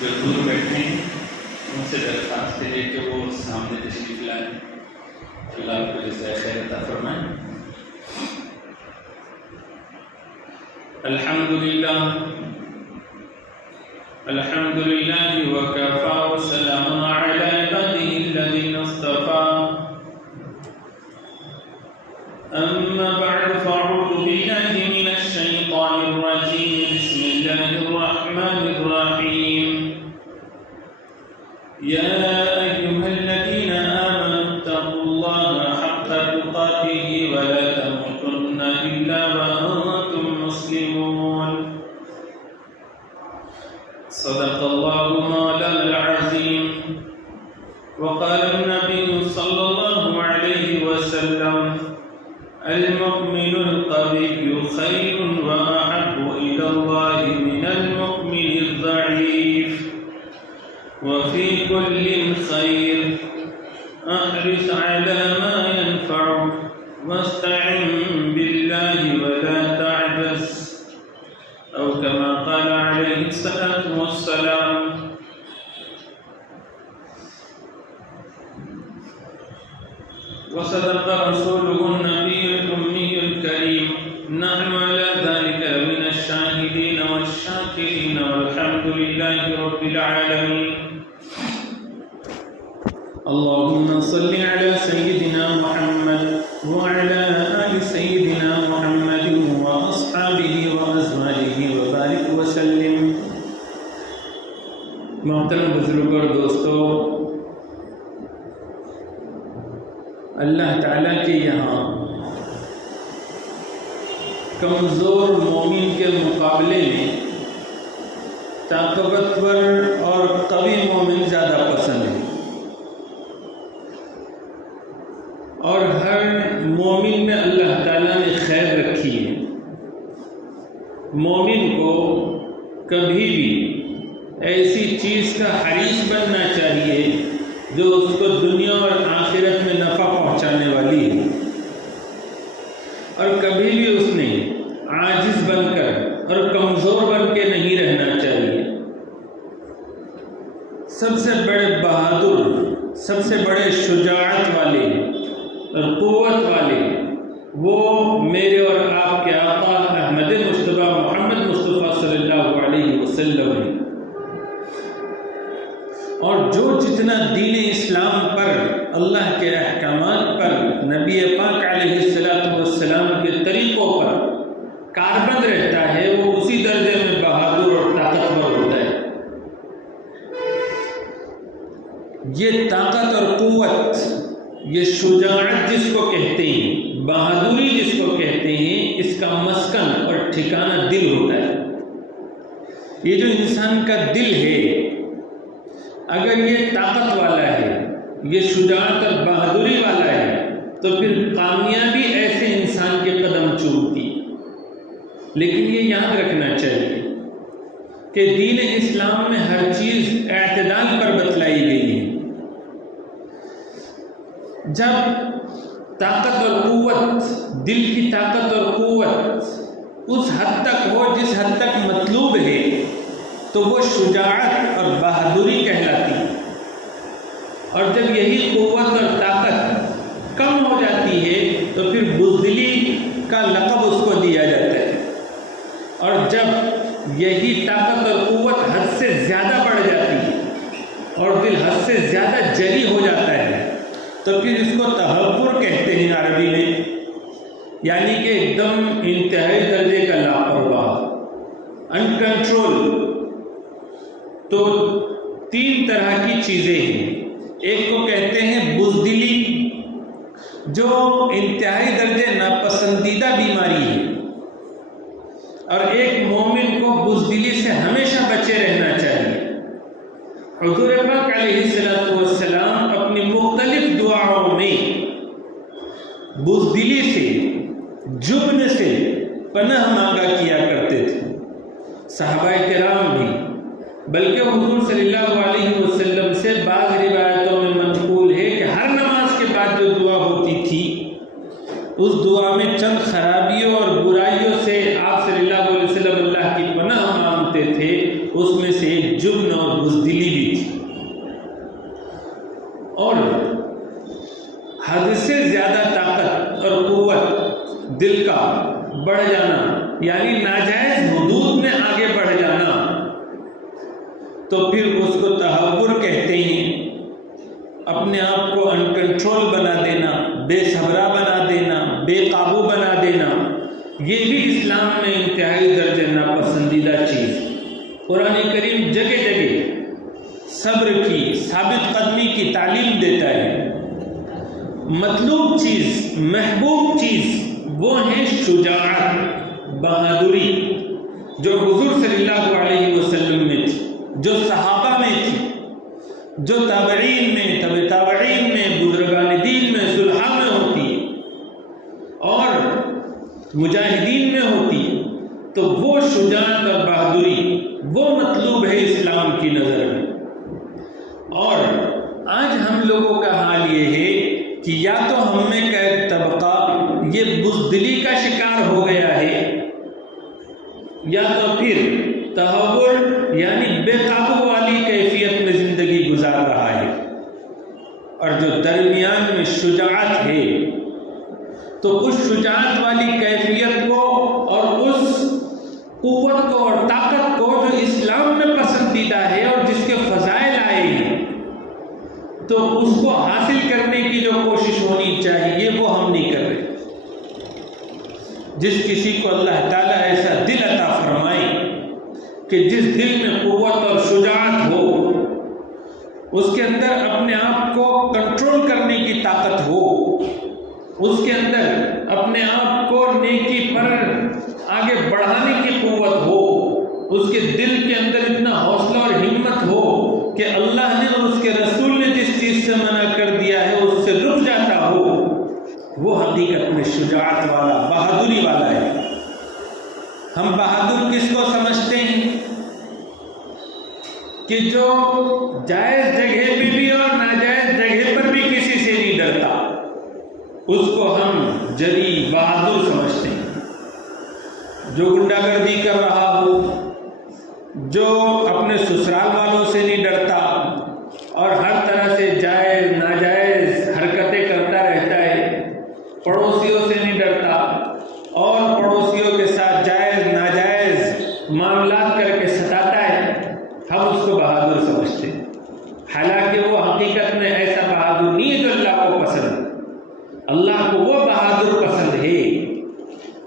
جو دور بیٹھے ہیں ان سے درخواست ہے کہ وہ سامنے تشریف لائیں. اللہ آپ کو جزائے خیر عطا فرمائیں. الحمد لله وكفى وسلام على عباده الذين اصطفى. أما بعد فأعوذ بالله من الشيطان الرجيم. بسم الله الرحمن الرحيم. يا أيها الذين آمنوا اتقوا الله حق تقاته ولا تموتن إلا وأنتم مسلمون. صدق الله مولانا العظيم. وقال النبي صلى الله عليه وسلم: المؤمن القوي خير وأحب إلى الله من المؤمن الضعيف. وفي كل خير احرص على ما ينفعك واستعن بالله ولا تعجز، أو كما قال عليه الصلاة والسلام. وصدق رسوله النبي الأمي الكريم. نحن على ذلك من الشاهدين والشاكرين والحمد لله رب العالمين. اللهم صل على سيدنا محمد وعلى آل سيدنا محمد وأصحابه وأزواجه وبارك وسلم. محترم بزرگ اور دوستو، اللہ تعالیٰ کے یہاں کمزور مومن کے مقابلے میں طاقتور اور قوی مومن زیادہ پسند ہے، اور ہر مومن میں اللہ تعالیٰ نے خیر رکھی ہے. مومن کو کبھی بھی ایسی چیز کا حریص بننا چاہیے جو اس کو دنیا اور آخرت میں نفع پہنچانے والی ہے، اور کبھی بھی اس نے عاجز بن کر اور کمزور بن کے نہیں رہنا چاہیے. سب سے بڑے بہادر، سب سے بڑے شجاعت والے اور قوت والے وہ میرے اور آپ کے آقا احمد مصطفیٰ محمد مصطفیٰ صلی اللہ علیہ وسلم ہیں. اور جو جتنا دین اسلام پر، اللہ کے احکامات پر، نبی پاک علیہ السلام کے طریقوں پر کاربند رہتا ہے، وہ اسی درجے میں بہادر اور طاقتور ہوتا ہے. یہ طاقت اور قوت، یہ شجاعت جس کو کہتے ہیں، بہادری جس کو کہتے ہیں، اس کا مسکن اور ٹھکانہ دل ہوتا ہے. یہ جو انسان کا دل ہے، اگر یہ طاقت والا ہے، یہ شجاعت اور بہادری والا ہے، تو پھر کامیابی ایسے انسان کے قدم چومتی. لیکن یہ یاد رکھنا چاہیے کہ دین اسلام میں ہر چیز اعتدال پر بتلائی گئی ہے. جب طاقت اور قوت، دل کی طاقت اور قوت اس حد تک ہو جس حد تک مطلوب ہے، تو وہ شجاعت اور بہادری کہلاتی ہے. اور جب یہی قوت اور طاقت کم ہو جاتی ہے تو پھر بزدلی کا لقب اس کو دیا جاتا ہے. اور جب یہی طاقت اور قوت حد سے زیادہ بڑھ جاتی ہے اور دل حد سے زیادہ جری ہو جاتا ہے، تو پھر اس کو تہور کہتے ہیں عربی میں، یعنی کہ ایک دم انتہائی درجے کا لاپرواہ، انکنٹرول. تو تین طرح کی چیزیں ہیں. ایک کو کہتے ہیں بزدلی، جو انتہائی درجے ناپسندیدہ بیماری ہے، اور ایک مومن کو بزدلی سے ہمیشہ بچے رہنا چاہیے. حضور پاک علیہ السلام اپنی مختلف دعاؤں میں بزدلی سے، جبن سے پناہ مانگا کیا کرتے تھے. صحابہ کرام بھی، بلکہ حضور صلی اللہ علیہ وسلم سے بعض روایتوں میں منقول ہے کہ ہر نماز کے بعد جو دعا ہوتی تھی، اس دعا میں چند خرابیوں اور برائیوں سے آپ صلی اللہ علیہ وسلم اللہ کی پناہ مانگتے تھے. اس میں سے ایک جبن اور بزدلی بھی تھی، اور حد سے زیادہ طاقت اور قوت دل کا بڑھ جانا یعنی ناجائز حدود میں آگے بڑھ جانا، تو پھر اس کو تہور کہتے ہیں۔ اپنے آپ کو انکنٹرول بنا دینا، بے صبرا بنا دینا، بے قابو بنا دینا، یہ بھی اسلام میں انتہائی درجہ ناپسندیدہ چیز۔ قرآن کریم جگہ جگہ صبر کی، ثابت قدمی کی تعلیم دیتا ہے۔ مطلوب چیز، محبوب چیز وہ ہے شجاعت، بہادری، جو حضور صلی اللہ علیہ وسلم میں تھی، جو صحابہ میں تھی، جو تابعین میں، تبع تابعین میں، بزرگان دین میں، صلحاء میں ہوتی ہے اور مجاہدین میں ہوتی ہے، تو وہ شجاعت اور بہادری وہ مطلوب ہے اسلام کی نظر میں۔ اور آج ہم لوگوں کا حال یہ ہے کہ یا تو ہم میں کا ایک طبقہ یہ بزدلی کا شکار ہو گیا ہے، یا تو پھر تہور یعنی بے قابو والی کیفیت میں زندگی گزار رہا ہے، اور جو درمیان میں شجاعت ہے تو اس شجاعت والی کیفیت کو اور اس قوت کو اور طاقت کو جو اسلام میں پسندیدہ ہے اور جس کے فضائل آئے ہیں، تو اس کو حاصل کرنے کی جو کوشش ہونی چاہیے وہ ہم نہیں کر رہے۔ جس کسی کو اللہ تعالیٰ ایسا دل عطا فرمائے کہ جس دل میں قوت اور شجاعت ہو، اس کے اندر اپنے آپ کو کنٹرول کرنے کی طاقت ہو، اس کے اندر اپنے آپ کو نیکی پر آگے بڑھانے کی قوت ہو، اس کے دل کے اندر اتنا حوصلہ اور ہمت ہو کہ اللہ نے اور اس کے رسول نے جس چیز سے منع کر دیا ہے اس سے رک جاتا ہو، وہ حقیقت میں شجاعت والا، بہادری والا ہے۔ ہم بہادر کس کو سمجھتے ہیں؟ کہ جو جائز جگہ پہ بھی اور ناجائز جگہ پر بھی کسی سے نہیں ڈرتا، اس کو ہم جری بہادر سمجھتے ہیں۔ جو غنڈہ گردی کر رہا ہو، جو اپنے سسرال والوں سے نہیں ڈرتا اور ہر طرح سے جائز ناجائز حرکتیں کرتا رہتا ہے، پڑوسیوں سے نہیں ڈرتا اور پڑوسیوں کے ساتھ جائز ناجائز معاملات کر کے ستاتا ہے، ہم اس کو بہادر سمجھتے ہیں۔ حالانکہ وہ حقیقت میں ایسا بہادر نہیں ہے جو اللہ کو پسند ہے۔ اللہ کو وہ بہادر پسند ہے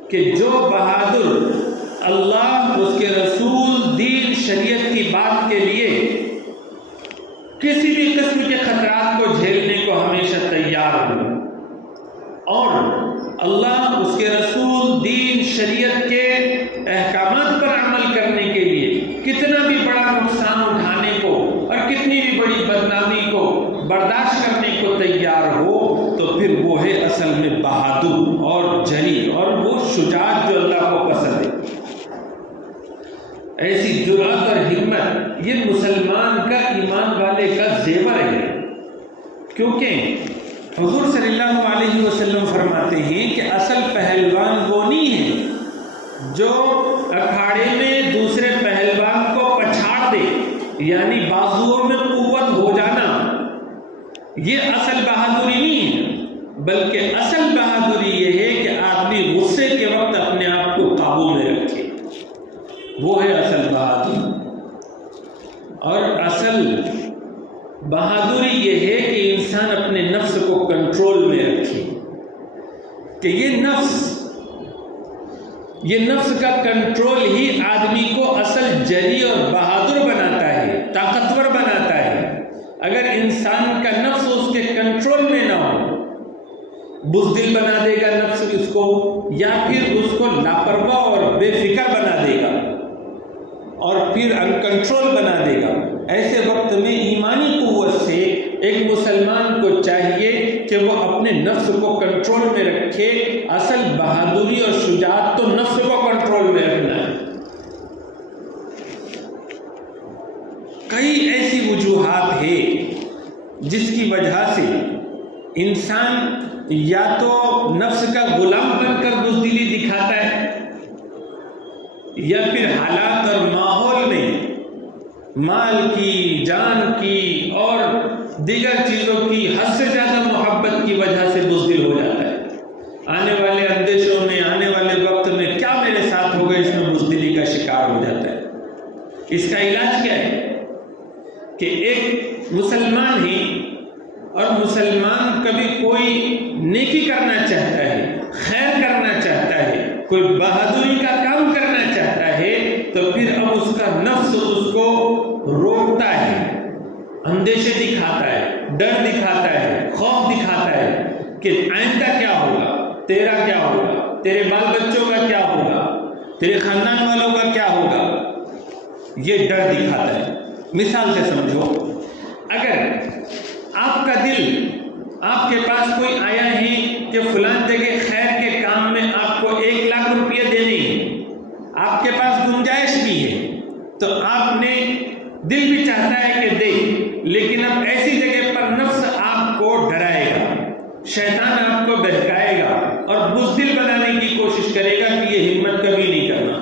کہ جو بہادر اللہ، اس کے رسول، دین، شریعت کی بات کے لیے کسی بھی قسم کے خطرات کو جھیلنے کو ہمیشہ تیار ہو، اور اللہ، اس کے رسول، دین، شریعت کے احکامات پر عمل کرنے کے لیے کتنا بھی بڑا نقصان اٹھانے کو اور کتنی بھی بڑی بدنامی کو برداشت کرنے کو تیار ہو، تو پھر وہ ہے اصل میں بہادر اور جری اور وہ شجاعت جو اللہ کو پسند ہے۔ ایسی جرأت اور ہمت یہ مسلمان کا، ایمان والے کا زیور ہے، کیونکہ حضور صلی اللہ علیہ وسلم فرماتے ہیں کہ اصل پہلوان وہ نہیں ہے جو اکھاڑے میں دوسرے پہلوان کو پچھاڑ دے، یعنی بازوؤں میں قوت ہو جانا، یہ اصل بہادری نہیں ہے، بلکہ اصل بہادری یہ ہے کہ آدمی غصے کے وقت اپنے آپ کو قابو میں رکھے، وہ ہے اصل بہادری۔ اور اصل بہادری یہ ہے کہ انسان اپنے نفس کو کنٹرول میں رکھے، کہ یہ نفس کا کنٹرول ہی آدمی کو اصل جری اور بہادر بناتا ہے، طاقتور بناتا ہے۔ اگر انسان کا نفس اس کے کنٹرول میں نہ ہو، بزدل بنا دے گا نفس اس کو، یا پھر اس کو لاپرواہ اور بے فکر بنا دے گا اور پھر انکنٹرول بنا دے گا۔ ایسے وقت میں ایمانی قوت سے ایک مسلمان کو چاہیے کہ وہ اپنے نفس کو کنٹرول میں رکھے۔ اصل بہادری اور شجاعت تو نفس کو کنٹرول میں رکھنا ہے۔ کئی ایسی وجوہات ہیں جس کی وجہ سے انسان یا تو نفس کا غلام بن کر بزدلی دکھاتا ہے، یا پھر حالات اور ماحول میں مال کی، جان کی اور دیگر چیزوں کی حد سے زیادہ محبت کی وجہ سے بزدل ہو جاتا ہے. آنے والے اندیشوں میں، آنے والے وقت میں کیا میرے ساتھ ہوگا، اس میں بزدلی کا شکار ہو جاتا ہے. اس کا علاج کیا ہے کہ ایک مسلمان ہی، اور مسلمان کبھی کوئی نیکی کرنا چاہتا ہے، خیر کرنا چاہتا ہے، کوئی بہادری کا کام کرنا چاہتا ہے، تو پھر اب اس کا نفس اس کو روکتا ہے، اندیشے دکھاتا ہے، ڈر دکھاتا ہے، خوف دکھاتا ہے کہ آئندہ کیا ہوگا، تیرا کیا ہوگا، تیرے بال بچوں کا کیا ہوگا، تیرے خاندان والوں کا کیا ہوگا. یہ ڈر دکھاتا ہے. مثال سے سمجھو، اگر آپ کا دل، آپ کے پاس کوئی آیا ہے کہ فلاں جگہ خیر کے کام میں آپ کو 1 لاکھ روپیہ دینے ہیں، آپ کے پاس گنجائش بھی ہے، تو آپ نے دل بھی چاہتا ہے کہ دے، لیکن اب ایسی جگہ پر نفس آپ کو ڈرائے گا، شیطان آپ کو بہکائے گا اور بزدل بنانے کی کوشش کرے گا کہ یہ ہمت کبھی نہیں کرنا.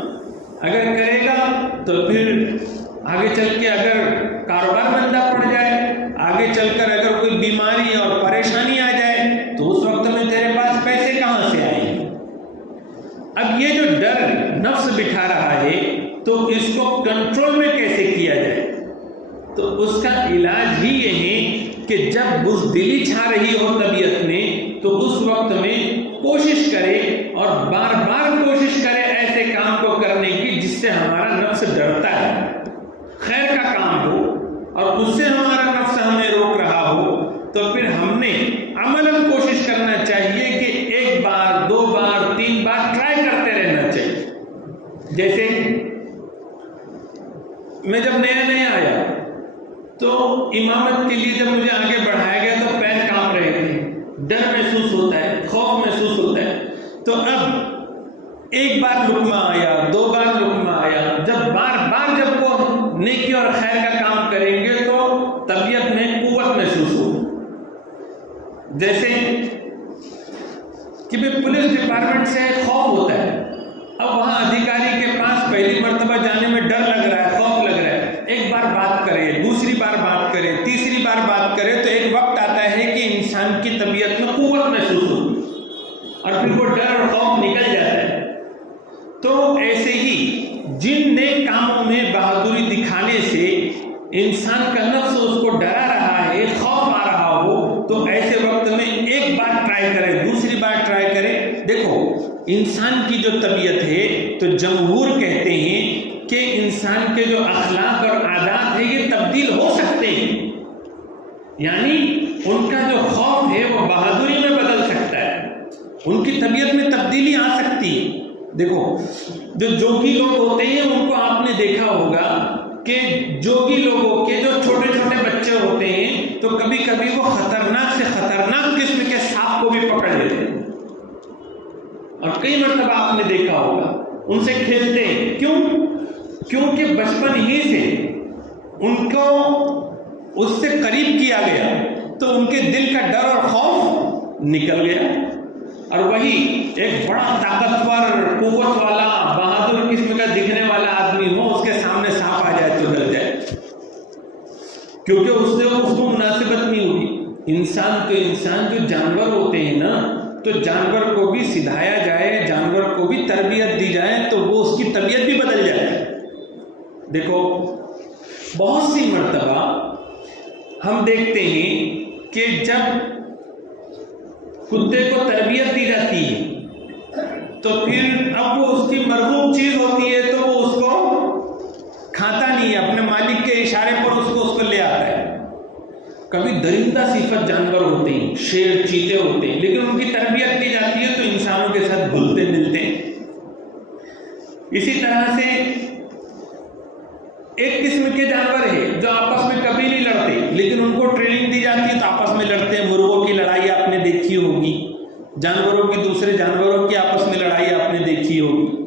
اگر کرے گا تو پھر آگے چل کے اگر کاروبار بندہ پڑ جائے، آگے چل کر اگر کوئی بیماری اور پریشانی آ جائے، تو اس وقت میں تیرے پاس پیسے کہاں سے آئیں گے. اب یہ جو ڈر نفس بٹھا رہا ہے، تو اس کو کنٹرول میں کیسے کیا جائے؟ تو اس کا علاج ہی یہ ہے کہ جب بزدلی چھا رہی ہو طبیعت میں، تو اس وقت میں کوشش کرے اور بار بار کوشش کرے ایسے کام کو کرنے کی جس سے ہمارا نفس ڈرتا ہے، خیر کا کام ہو اور اس سے ہمارا نفس ہمیں روک رہا ہو. تو پھر ہم نے عملاً کوشش کرنا چاہیے کہ 1 بار 2 بار 3 بار ٹرائی کرتے رہنا چاہیے. جیسے میں جب نیا آیا تو امامت کے لیے جب مجھے آگے بڑھایا گیا تو پیر کانپ رہے تھے، ڈر محسوس ہوتا ہے، خوف محسوس ہوتا ہے. تو اب 1 بار لقمہ آیا، 2 بار لقمہ آیا، جب بار بار جب وہ نیکی اور خیر کا کام کریں گے تو طبیعت میں قوت محسوس ہو. جیسے کہ پولیس ڈپارٹمنٹ سے خوف ہوتا ہے، اب وہاں ادھیکاری کے پاس پہلی مرتبہ جانے میں ڈر لگ رہا ہے، خوف لگ رہا ہے. 1 بار بات کرے، دوسری بار بات کرے، تیسری بار بات کرے، تو ایک وقت آتا ہے کہ انسان کی طبیعت میں قوت محسوس ہوتی ہے اور پھر وہ ڈر اور خوف نکل جاتا ہے. تو ایسے ہی جن نیک کاموں میں بہادری دکھانے سے انسان کا نفس اس کو ڈرا رہا ہے، خوف آ رہا ہو، تو ایسے وقت میں 1 بار ٹرائی کرے، دوسری بار ٹرائی کرے. دیکھو انسان کی جو طبیعت ہے، تو جمہور کہتے ہیں کہ انسان کے جو اخلاق اور عادات ہیں یہ تبدیل ہو سکتے ہیں، یعنی ان کا جو خوف ہے وہ بہادری میں بدل سکتا ہے، ان کی طبیعت میں تبدیلی آ سکتی ہے. دیکھو جو جوگی لوگ ہوتے ہیں ان کو آپ نے دیکھا ہوگا کہ جوگی لوگوں کے جو چھوٹے چھوٹے بچے ہوتے ہیں تو کبھی کبھی وہ خطرناک سے خطرناک قسم کے سانپ کو بھی پکڑ لیتے ہیں، اور کئی مرتبہ آپ نے دیکھا ہوگا ان سے کھیلتے ہیں. کیوں؟ کیونکہ بچپن ہی سے ان کو اس سے قریب کیا گیا تو ان کے دل کا ڈر اور خوف نکل گیا، اور وہی ایک بڑا طاقتور، قوت والا، بہادر قسم کا دکھنے والا آدمی ہو، اس کے سامنے سانپ آ جائے تو ڈر جائے، کیونکہ اس سے اس کو مناسبت نہیں ہوگی. انسان تو انسان، جو جانور ہوتے ہیں نا، تو جانور کو بھی سدھایا جائے، جانور کو بھی تربیت دی جائے تو وہ اس کی طبیعت بھی بدل جائے. دیکھو بہت سی مرتبہ ہم دیکھتے ہیں کہ جب کتے کو تربیت دی جاتی ہے تو پھر اب وہ اس کی مرغوب چیز ہوتی ہے تو وہ اس کو کھاتا نہیں ہے، اپنے مالک کے اشارے پر اس کو لے آتا ہے. کبھی درندہ صفت جانور ہوتے ہیں، شیر، چیتے ہوتے ہیں، لیکن ان کی تربیت دی جاتی ہے تو انسانوں کے ساتھ گھلتے ملتے ہیں. اسی طرح سے ایک قسم کے جانور ہے جو آپس میں کبھی نہیں لڑتے، لیکن ان کو ٹریننگ دی جاتی ہے تو آپس میں لڑتے ہیں. مرغوں کی لڑائی آپ نے دیکھی ہوگی، جانوروں کی دوسرے جانوروں کی آپس میں لڑائی آپ نے دیکھی ہوگی.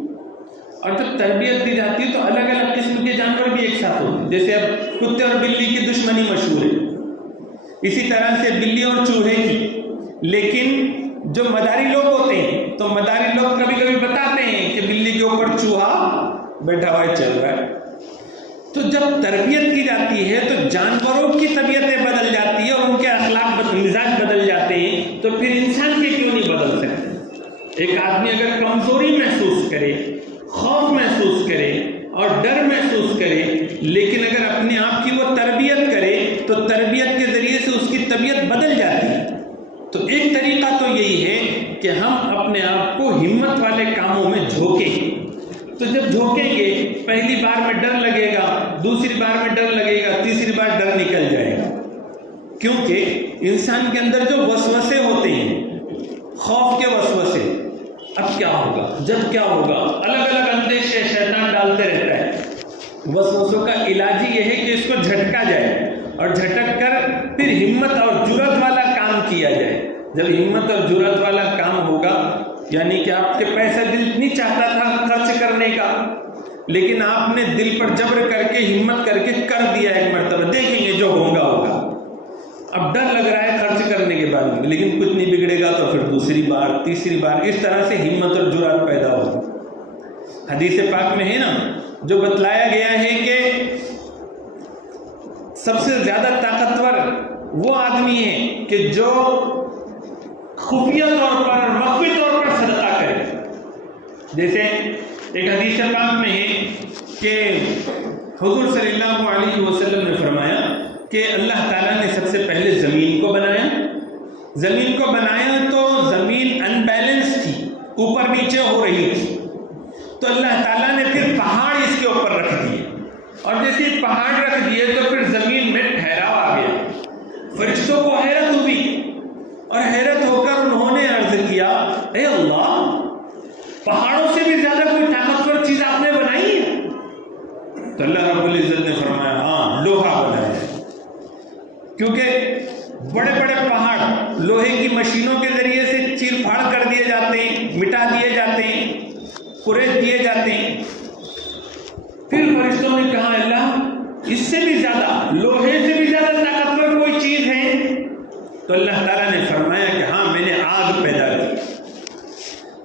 اور جب تربیت دی جاتی ہے تو الگ الگ قسم کے جانور بھی ایک ساتھ ہوتے ہیں. جیسے اب کتے اور بلی کی دشمنی مشہور ہے، اسی طرح سے بلی اور چوہے کی. لیکن جو مداری لوگ ہوتے ہیں تو مداری لوگ کبھی کبھی بتاتے ہیں کہ بلی کے اوپر چوہا بیٹھا ہوا چل رہا ہے. تو جب تربیت کی جاتی ہے تو جانوروں کی طبیعتیں بدل جاتی ہیں اور ان کے اخلاق مزاج بدل جاتے ہیں، تو پھر انسان کے کیوں نہیں بدل سکتے؟ ایک آدمی اگر کمزوری محسوس کرے، خوف محسوس کرے اور ڈر محسوس کرے، لیکن اگر اپنے آپ کی وہ تربیت کرے تو تربیت کے ذریعے سے اس کی طبیعت بدل جاتی ہے۔ تو ایک طریقہ تو یہی ہے کہ ہم اپنے آپ کو ہمت والے کاموں میں جھونکیں۔ تو جب جھونکیں گے، پہلی بار میں ڈر لگے گا، دوسری بار میں ڈر لگے گا، تیسری بار ڈر نکل جائے گا، کیونکہ انسان کے اندر جو وسوسے ہوتے ہیں، خوف کے وسوسے، اب کیا ہوگا، جب کیا ہوگا، الگ الگ اندیشے شیطان ڈالتے رہتا ہے۔ وسوسوں کا علاج یہ ہے کہ اس کو جھٹکا جائے اور جھٹک کر پھر ہمت اور جرأت والا کام کیا جائے۔ جب ہمت اور جرأت والا کام ہوگا، یعنی کہ آپ کے پیسہ دل نہیں چاہتا تھا خرچ کرنے کا، لیکن آپ نے دل پر جبر کر کے ہمت کر کے کر دیا ایک مرتبہ، دیکھیں گے جو ہوگا ہوگا۔ اب ڈر لگ رہا ہے خرچ کرنے کے بعد میں، لیکن کچھ نہیں بگڑے گا، تو پھر دوسری بار تیسری بار، اس طرح سے ہمت اور جرأت پیدا ہوگی۔ حدیث پاک میں ہے نا، جو بتلایا گیا ہے کہ سب سے زیادہ طاقتور وہ آدمی ہے کہ جو خفیہ طور پر اور مخفی طور پر صدقہ کرے۔ جیسے ایک حدیث پاک میں ہے کہ حضور صلی اللہ علیہ وسلم نے فرمایا کہ اللہ تعالیٰ نے سب سے پہلے زمین کو بنایا، زمین کو بنایا تو زمین ان بیلنس تھی، اوپر نیچے ہو رہی تھی، تو اللہ تعالیٰ نے پھر پہاڑ اس کے اوپر رکھ دیے، اور جیسے پہاڑ رکھ دیے تو پھر زمین میں ٹھہراؤ آ گیا۔ فرشتوں کو حیرت ہوئی، اور حیرت ہو کر انہوں نے عرض کیا، اے اللہ، پہاڑوں سے بھی زیادہ کوئی طاقتور چیز آپ نے بنائی ہے؟ تو اللہ رب العزت نے فرمایا، ہاں، لوہا بنایا ہے، کیونکہ بڑے بڑے پہاڑ لوہے کی مشینوں کے ذریعے سے چیر پھاڑ کر دیے جاتے ہیں، مٹا دیے جاتے ہیں، کرید دیے جاتے ہیں۔ پھر فرشتوں نے کہا، اللہ، اس سے بھی زیادہ، لوہے سے بھی زیادہ طاقتور کوئی چیز ہے؟ تو اللہ تعالیٰ نے فرمایا کہ ہاں، میں نے آگ پیدا کی،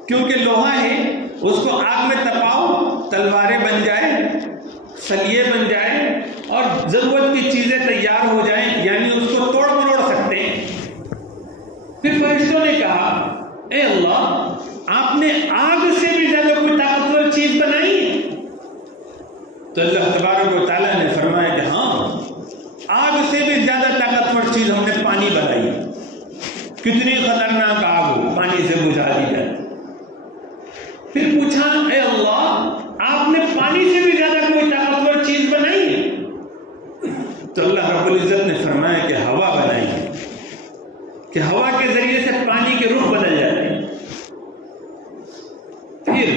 کیونکہ لوہا ہے، اس کو آگ میں تپاؤ، تلواریں بن جائیں، سلیے بن جائیں، اور ضرورت کی چیزیں تیار ہو جائیں، یعنی اس کو توڑ مروڑ سکتے ہیں۔ پھر فرشتوں نے کہا، اے اللہ، آپ نے آگ سے بھی زیادہ کوئی طاقتور چیز بنائی ہے؟ تو اللہ تبارک و تعالیٰ نے فرمایا کہ ہاں، آگ سے بھی زیادہ طاقتور چیز ہم نے پانی بنائی ہے۔ کتنی خطرناک آگ ہو، پانی سے بجھا دی جائے۔ پھر پوچھا، اے اللہ، آپ نے پانی سے بھی زیادہ کوئی طاقتور چیز بنائی ہے؟ تو اللہ رب العزت نے فرمایا کہ ہوا بنائی ہے، کہ ہوا کے ذریعے سے پانی کے رخ بدل جاتے ہیں۔ پھر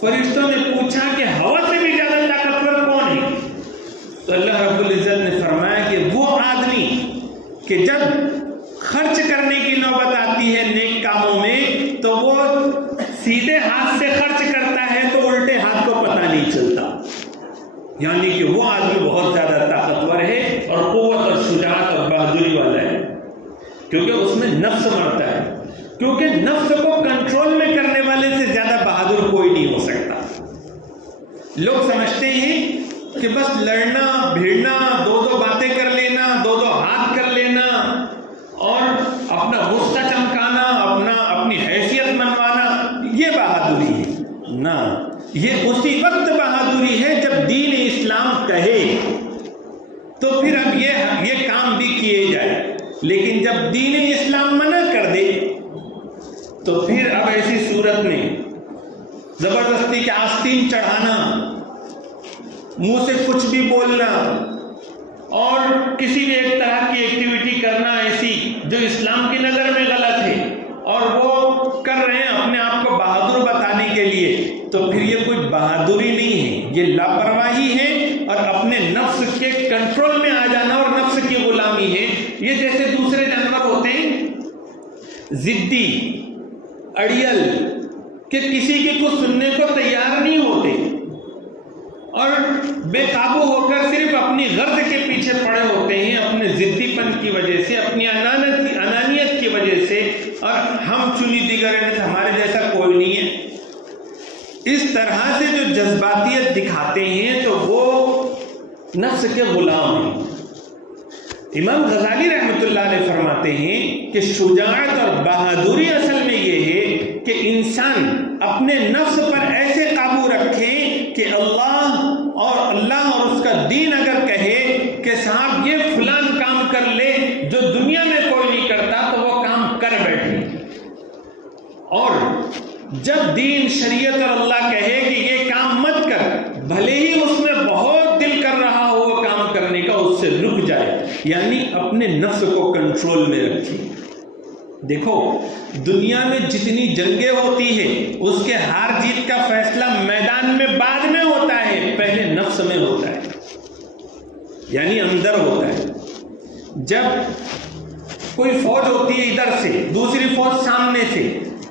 فرشتوں نے پوچھا کہ ہوا سے بھی زیادہ طاقتور کون ہے؟ تو اللہ رب العزت نے فرمایا کہ وہ آدمی کہ جب خرچ کرنے کی نوبت آتی ہے نیک کاموں میں تو وہ سیدھے ہاتھ سے خرچ کرتا ہے تو الٹے ہاتھ کو پتہ نہیں چلتا، یعنی کہ وہ آدمی بہت زیادہ طاقتور ہے اور قوت اور شجاعت اور بہادری والا ہے، کیونکہ اس میں نفس مرتا ہے، کیونکہ نفس کو کنٹرول میں کرنے والے سے زیادہ بہادر کوئی نہیں ہو سکتا۔ لوگ سمجھتے ہیں کہ بس لڑنا بھیڑنا، دو باتیں کر لینا، دو ہاتھ کر لینا اور اپنا غصہ چمکانا، اپنی حیثیت منوانا، یہ بہادری ہے۔ نہ، یہ اسی وقت بہادری ہے جب دین اسلام کہے تو پھر اب یہ کام بھی کیے جائے، لیکن جب دین اسلام منع کر دے تو پھر اب ایسی صورت میں زبردستی کے آستین چڑھانا، منہ سے کچھ بھی بولنا اور کسی بھی ایک طرح کی ایکٹیویٹی کرنا ایسی جو اسلام کی نظر میں غلط ہے اور وہ کر رہے ہیں اپنے آپ کو بہادر بتانے کے لیے، تو پھر یہ کوئی بہادری نہیں ہے، یہ لاپرواہی ہے اور اپنے نفس کے کنٹرول میں آ جانا اور نفس کی غلامی ہے۔ یہ جیسے دوسرے جانور ہوتے ہیں ضدی، اڑیل، کہ کسی کی کچھ سننے کو تیار نہیں ہوتے اور بے قابو ہو کر صرف اپنی غرض کے پیچھے پڑے ہوتے ہیں، اپنے ضدی پن کی وجہ سے، اپنی انانیت کی وجہ سے، اور ہم چنی دیگر ہمارے جیسا کوئی نہیں ہے۔ اس طرح سے جو جذباتیت دکھاتے ہیں تو وہ نفس کے غلام ہیں۔ امام غزالی رحمۃ اللہ علیہ فرماتے ہیں کہ شجاعت اور بہادری اصل میں یہ ہے کہ انسان اپنے نفس پر ایسے قابو رکھے کہ اللہ اور اس کا دین اگر کہے کہ صاحب یہ فلان کام کر لے جو دنیا میں کوئی نہیں کرتا تو وہ کام کر بیٹھے، اور جب دین شریعت اور اللہ کہے کہ یہ کام مت کر، بھلے ہی اس میں بہت دل کر رہا ہو وہ کام کرنے کا، اس سے رک جائے، یعنی اپنے نفس کو کنٹرول میں رکھے۔ دیکھو دنیا میں جتنی جنگیں ہوتی ہیں اس کے ہار جیت کا فیصلہ میدان میں بعد میں ہوتا ہے، پہلے نفس میں ہوتا ہے، یعنی اندر ہوتا ہے۔ جب کوئی فوج ہوتی ہے ادھر سے، دوسری فوج سامنے سے،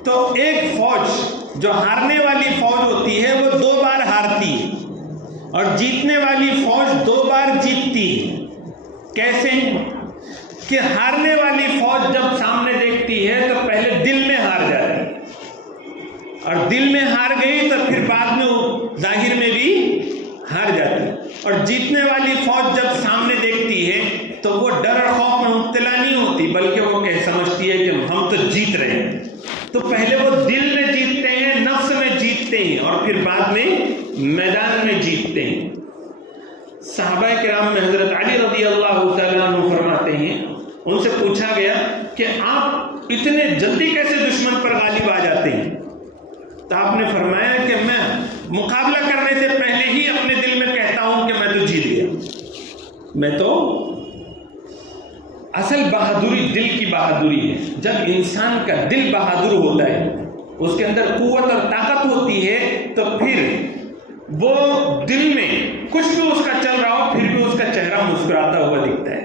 تو ایک فوج جو ہارنے والی فوج ہوتی ہے وہ 2 بار ہارتی ہے اور جیتنے والی فوج 2 بار جیتتی ہے۔ کیسے؟ کہ ہارنے والی فوج جب سامنے دیکھتی ہے تو پہلے دل میں ہار جاتی ہے، اور دل میں ہار گئی تو پھر بعد میں ظاہر میں بھی ہار جاتی ہے، اور جیتنے والی فوج جب سامنے دیکھتی ہے تو وہ ڈر اور خوف میں مبتلا نہیں ہوتی، بلکہ وہ سمجھتی ہے کہ ہم تو جیت رہے ہیں۔ تو پہلے وہ دل میں جیتتے ہیں، نفس میں جیتتے ہیں، اور پھر بعد میں میدان میں جیتتے ہیں۔ صحابہ کرام میں حضرت علی رضی اللہ تعالیٰ عنہ فرماتے ہیں، ان سے پوچھا گیا کہ آپ اتنے جلدی کیسے دشمن پر غالب آ جاتے ہیں؟ تو آپ نے فرمایا کہ میں مقابلہ کرنے سے پہلے ہی اپنے دل میں کہتا ہوں کہ میں تو جیت گیا، میں تو۔ اصل بہادری دل کی بہادری ہے۔ جب انسان کا دل بہادر ہوتا ہے، اس کے اندر قوت اور طاقت ہوتی ہے، تو پھر وہ دل میں کچھ بھی اس کا چل رہا ہو پھر بھی اس کا چہرہ مسکراتا ہوا دکھتا ہے۔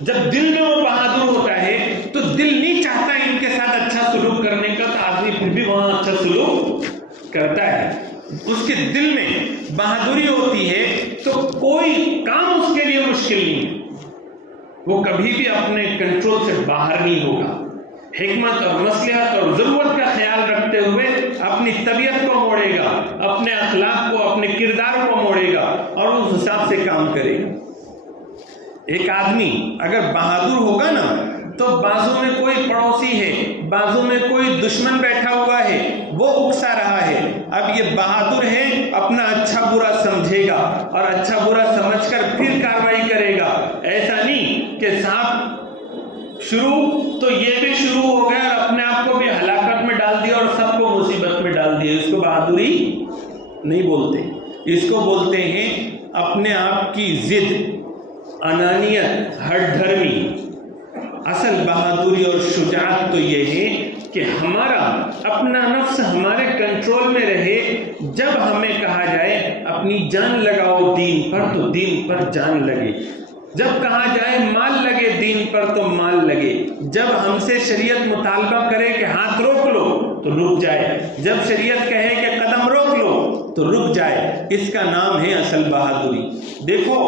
جب دل میں وہ بہادر ہوتا ہے تو دل نہیں چاہتا ان کے ساتھ اچھا سلوک کرنے کا، تو آدمی پھر بھی وہاں اچھا سلوک کرتا ہے۔ اس کے دل میں بہادری ہوتی ہے تو کوئی کام اس کے لیے مشکل نہیں ہے، وہ کبھی بھی اپنے کنٹرول سے باہر نہیں ہوگا۔ حکمت اور مصلحت اور ضرورت کا خیال رکھتے ہوئے اپنی طبیعت کو موڑے گا، اپنے اخلاق کو، اپنے کردار کو موڑے گا، اور اس حساب سے کام کرے گا۔ ایک آدمی اگر بہادر ہوگا نا تو بازو میں کوئی پڑوسی ہے، بازو میں کوئی دشمن بیٹھا ہوا ہے، وہ اکسا رہا ہے، اب یہ بہادر ہے، اپنا اچھا برا سمجھے گا اور اچھا برا سمجھ کر پھر کارروائی کرے گا۔ ایسا نہیں کہ صاحب شروع تو یہ بھی شروع ہو گیا اور اپنے آپ کو بھی ہلاکت میں ڈال دیا اور سب کو مصیبت میں ڈال دیا۔ اس کو بہادری نہیں بولتے، اس کو بولتے ہیں اپنے آپ کی ضد، انانیت، ہٹ دھرمی۔ اصل بہادری اور شجاعت تو یہ ہے کہ ہمارا اپنا نفس ہمارے کنٹرول میں رہے۔ جب ہمیں کہا جائے اپنی جان لگاؤ دین پر تو دین پر جان لگے، جب کہا جائے مال لگے دین پر تو مال لگے، جب ہم سے شریعت مطالبہ کرے کہ ہاتھ روک لو تو رک جائے، جب شریعت کہے کہ قدم روک لو تو رک جائے۔ اس کا نام ہے اصل بہادری۔ دیکھو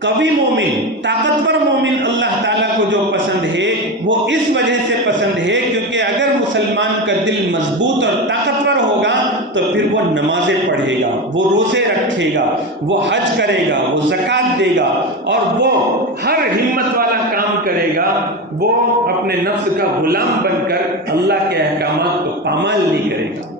قوی مومن، طاقتور مومن اللہ تعالیٰ کو جو پسند ہے وہ اس وجہ سے پسند ہے کیونکہ اگر مسلمان کا دل مضبوط اور طاقتور ہوگا تو پھر وہ نمازیں پڑھے گا، وہ روزے رکھے گا، وہ حج کرے گا، وہ زکوٰۃ دے گا، اور وہ ہر ہمت والا کام کرے گا۔ وہ اپنے نفس کا غلام بن کر اللہ کے احکامات کو پامال نہیں کرے گا۔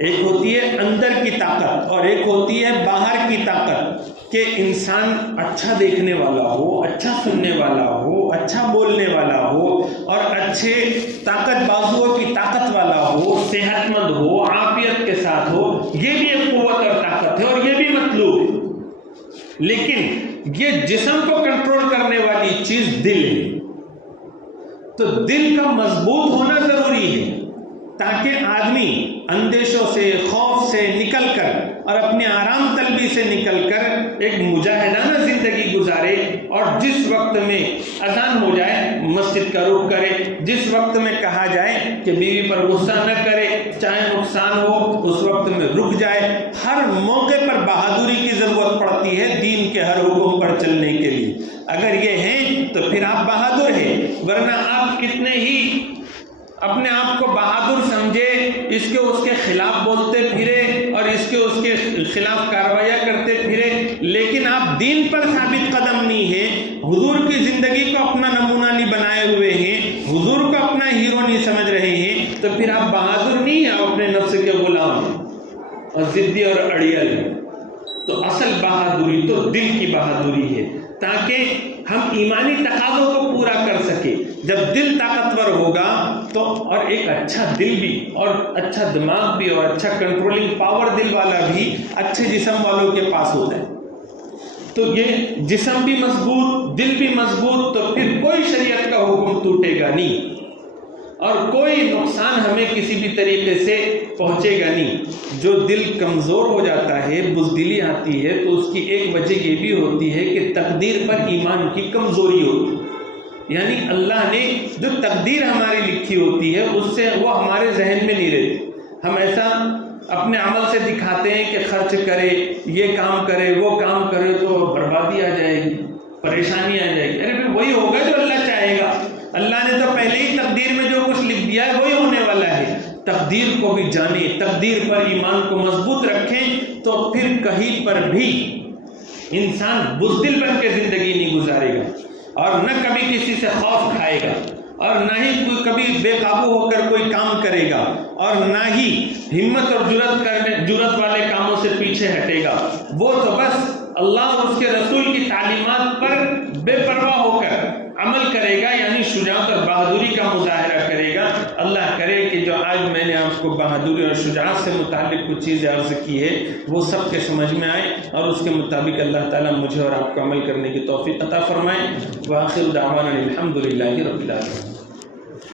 ایک ہوتی ہے اندر کی طاقت اور ایک ہوتی ہے باہر کی طاقت، کہ انسان اچھا دیکھنے والا ہو، اچھا سننے والا ہو، اچھا بولنے والا ہو، اور اچھے طاقت بازوؤں کی طاقت والا ہو، صحت مند ہو، عافیت کے ساتھ ہو۔ یہ بھی ایک قوت اور طاقت ہے اور یہ بھی مطلوب ہے، لیکن یہ جسم کو کنٹرول کرنے والی چیز دل ہے۔ تو دل کا مضبوط ہونا ضروری ہے تاکہ آدمی اندیشوں سے، خوف سے نکل کر اور اپنے آرام طلبی سے نکل کر ایک مجاہدانہ زندگی گزارے، اور جس وقت میں اذان ہو جائے مسجد کا رخ کرے، جس وقت میں کہا جائے کہ بیوی پر غصہ نہ کرے چاہے نقصان ہو اس وقت میں رک جائے۔ ہر موقع پر بہادری کی ضرورت پڑتی ہے دین کے ہر حکم پر چلنے کے لیے۔ اگر یہ ہیں تو پھر آپ بہادر ہیں، ورنہ آپ کتنے ہی اپنے آپ کو بہادر سمجھے، اس کے خلاف بولتے پھرے اور اس کے خلاف کاروائیاں کرتے پھرے، لیکن آپ دین پر ثابت قدم نہیں ہیں، حضور کی زندگی کو اپنا نمونہ نہیں بنائے ہوئے ہیں، حضور کو اپنا ہیرو نہیں سمجھ رہے ہیں، تو پھر آپ بہادر نہیں ہیں، آپ اپنے نفس کے غلام اور ضدی اور اڑیل۔ تو اصل بہادری تو دل کی بہادری ہے، تاکہ ہم ایمانی تقاضوں کو پورا کر سکے۔ جب دل طاقتور ہوگا تو، اور ایک اچھا دل بھی اور اچھا دماغ بھی اور اچھا کنٹرولنگ پاور دل والا بھی اچھے جسم والوں کے پاس ہوتا ہے، تو یہ جسم بھی مضبوط، دل بھی مضبوط، تو پھر کوئی شریعت کا حکم ٹوٹے گا نہیں اور کوئی نقصان ہمیں کسی بھی طریقے سے پہنچے گا نہیں۔ جو دل کمزور ہو جاتا ہے، بزدلی آتی ہے، تو اس کی ایک وجہ یہ بھی ہوتی ہے کہ تقدیر پر ایمان کی کمزوری ہوتی ہے، یعنی اللہ نے جو تقدیر ہماری لکھی ہوتی ہے اس سے وہ ہمارے ذہن میں نہیں رہتی۔ ہم ایسا اپنے عمل سے دکھاتے ہیں کہ خرچ کرے، یہ کام کرے، وہ کام کرے تو بربادی آ جائے گی، پریشانی آ جائے گی۔ ارے پھر وہی ہوگا جو اللہ چاہے گا، اللہ نے تو پہلے ہی تقدیر میں جو کچھ لکھ دیا ہے وہی ہونے والا ہے۔ تقدیر کو بھی جانیں، تقدیر پر ایمان کو مضبوط رکھیں، تو پھر کہیں پر بھی انسان بزدل بن کے زندگی نہیں گزارے گا، اور نہ کبھی کسی سے خوف کھائے گا، اور نہ ہی کوئی کبھی بے قابو ہو کر کوئی کام کرے گا، اور نہ ہی ہمت اور جرأت والے کاموں سے پیچھے ہٹے گا۔ وہ تو بس اللہ اور اس کے رسول کی تعلیمات پر بے پرواہ ہو کر عمل کرے گا، یعنی شجاعت اور بہادری کا مظاہرہ کرے گا۔ اللہ کرے کہ جو آج میں نے آپ کو بہادری اور شجاعت سے متعلق کچھ چیزیں عرض کی ہے وہ سب کے سمجھ میں آئے، اور اس کے مطابق اللہ تعالیٰ مجھے اور آپ کو عمل کرنے کی توفیق عطا فرمائے۔ وآخر دعوانا الحمد للہ رب العالمین۔